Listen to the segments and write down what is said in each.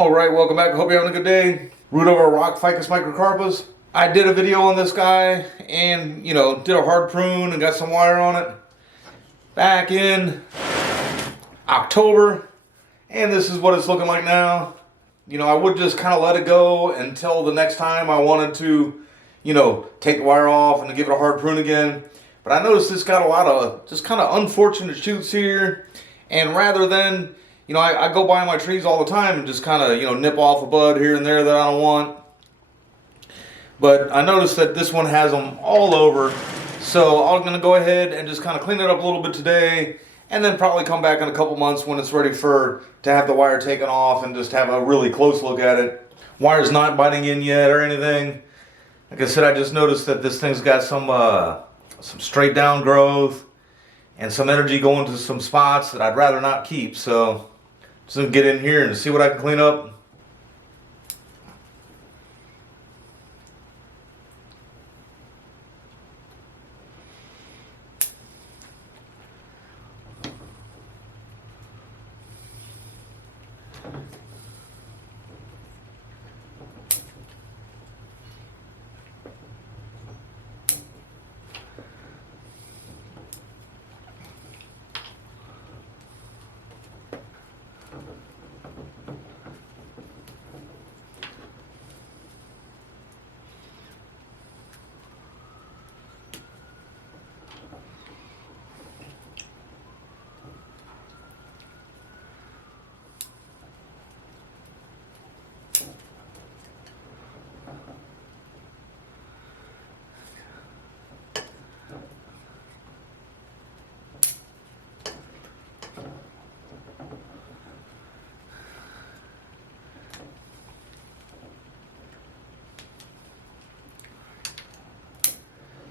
Alright, welcome back. Hope you're having a good day. Root over rock Ficus microcarpas. I did a video on this guy and, did a hard prune and got some wire on it back in October. And this is what it's looking like now. I would just kind of let it go until the next time I wanted to, take the wire off and give it a hard prune again. But I noticed it's got a lot of just kind of unfortunate shoots here. And rather than, I go by my trees all the time and just kind of, nip off a bud here and there that I don't want. But I noticed that this one has them all over. So I'm going to go ahead and just kind of clean it up a little bit today. And then probably come back in a couple months when it's ready to have the wire taken off and just have a really close look at it. Wire's not biting in yet or anything. Like I said, I just noticed that this thing's got some straight down growth and some energy going to some spots that I'd rather not keep. So just gonna get in here and see what I can clean up.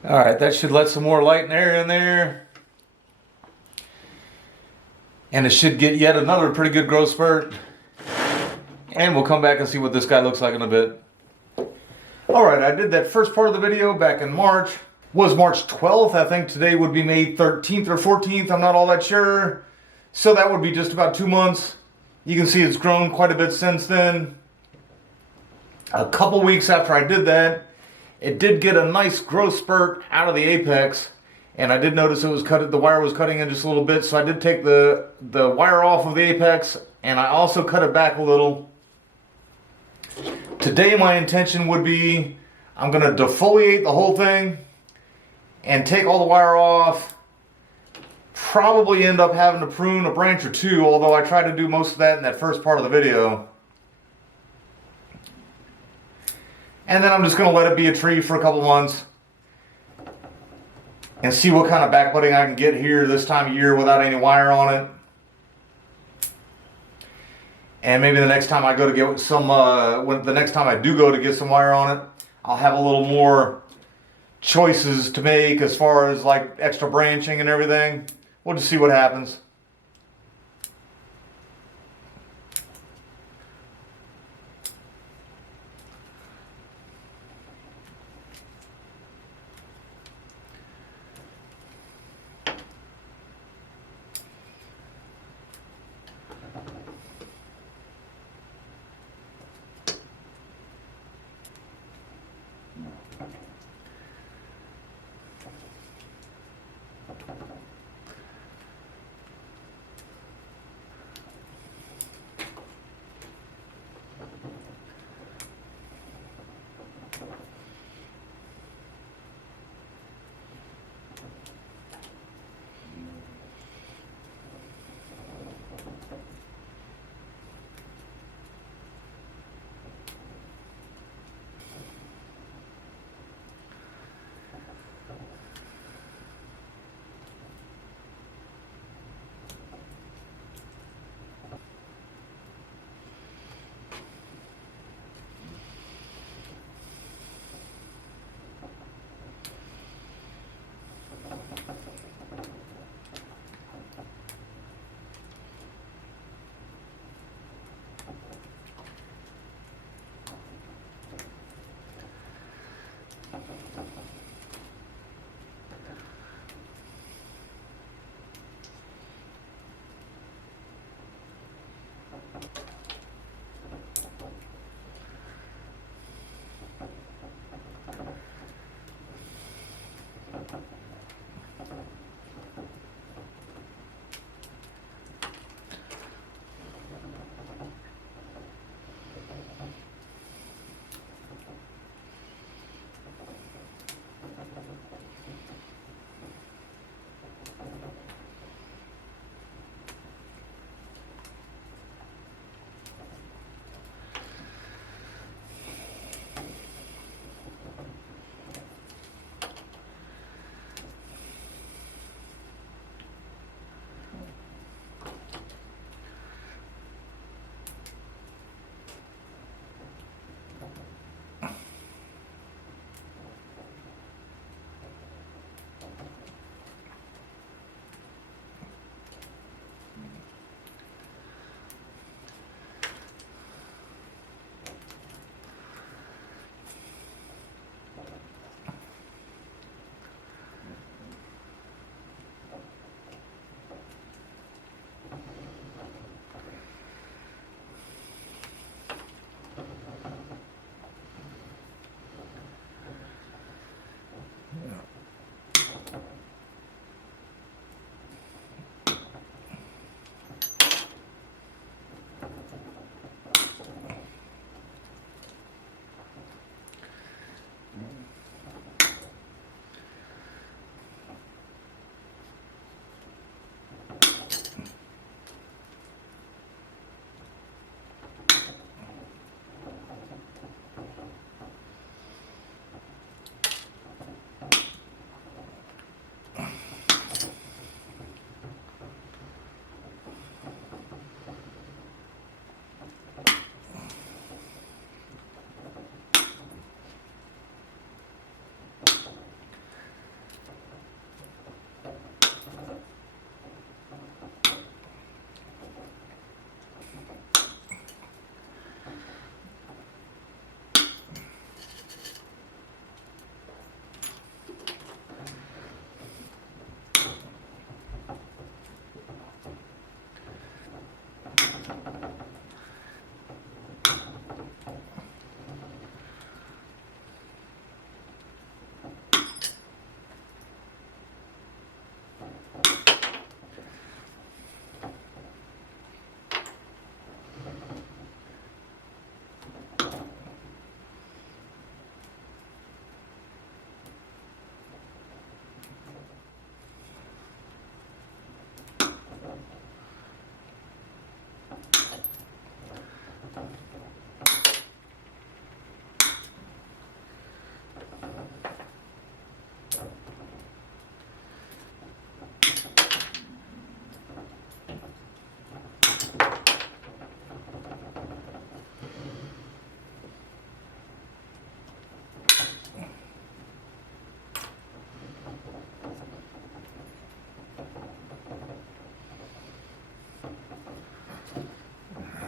All right, that should let some more light and air in there. And it should get yet another pretty good growth spurt. And we'll come back and see what this guy looks like in a bit. All right, I did that first part of the video back in March. Was March 12th. I think today would be May 13th or 14th. I'm not all that sure. So that would be just about 2 months. You can see it's grown quite a bit since then. A couple weeks after I did that, it did get a nice growth spurt out of the apex, and I did notice the wire was cutting in just a little bit, so I did take the wire off of the apex, and I also cut it back a little. Today my intention would be, I'm going to defoliate the whole thing and take all the wire off. Probably end up having to prune a branch or two, although I tried to do most of that in that first part of the video. And then I'm just going to let it be a tree for a couple months and see what kind of backbudding I can get here this time of year without any wire on it. And maybe the next time I go to get the next time I do go to get some wire on it, I'll have a little more choices to make as far as like extra branching and everything. We'll just see what happens.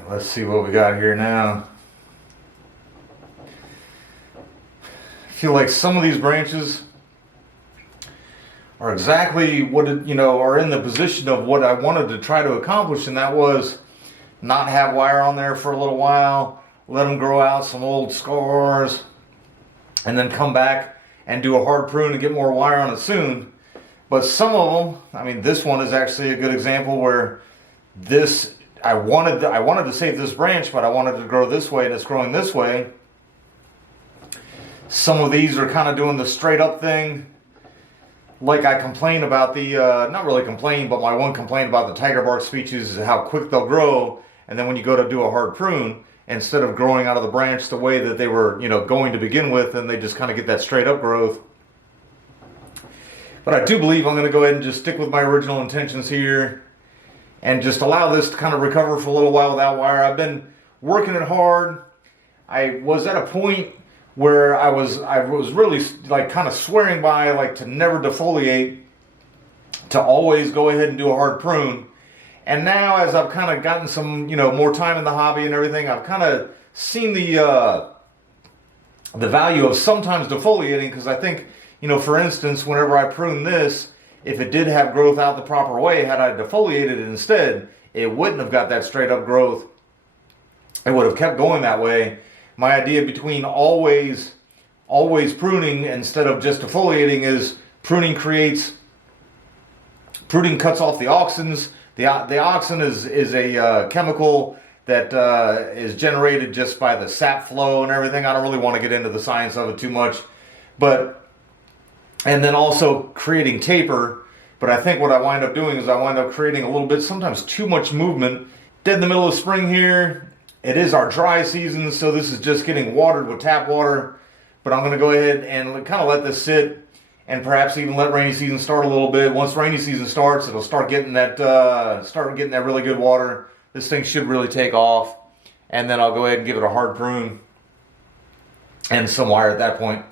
Let's see what we got here now. I feel like some of these branches are exactly what are in the position of what I wanted to try to accomplish, and that was not have wire on there for a little while, let them grow out some old scars, and then come back and do a hard prune and get more wire on it soon. But some of them, I mean, this one is actually a good example where this, I wanted to save this branch, but I wanted to grow this way, and it's growing this way. Some of these are kind of doing the straight up thing. Like I complain about the, not really complain, but my one complaint about the tiger bark species is how quick they'll grow. And then when you go to do a hard prune, instead of growing out of the branch the way that they were, going to begin with, and they just kind of get that straight up growth. But I do believe I'm going to go ahead and just stick with my original intentions here and just allow this to kind of recover for a little while without wire. I've been working it hard. I was at a point where I was really like kind of swearing by like to never defoliate, to always go ahead and do a hard prune. And now as I've kind of gotten some, more time in the hobby and everything, I've kind of seen the value of sometimes defoliating, because I think, for instance, whenever I prune this, if it did have growth out the proper way, had I defoliated it instead, it wouldn't have got that straight up growth. It would have kept going that way. My idea between always pruning instead of just defoliating is pruning cuts off the auxins. The auxin is a chemical that is generated just by the sap flow and everything. I don't really want to get into the science of it too much, and then also creating taper. But I think what I wind up doing is I wind up creating a little bit, sometimes too much movement. Dead in the middle of spring here. It is our dry season, so this is just getting watered with tap water. But I'm going to go ahead and kind of let this sit, and perhaps even let rainy season start a little bit. Once rainy season starts, it'll start getting that really good water. This thing should really take off, and then I'll go ahead and give it a hard prune and some wire at that point.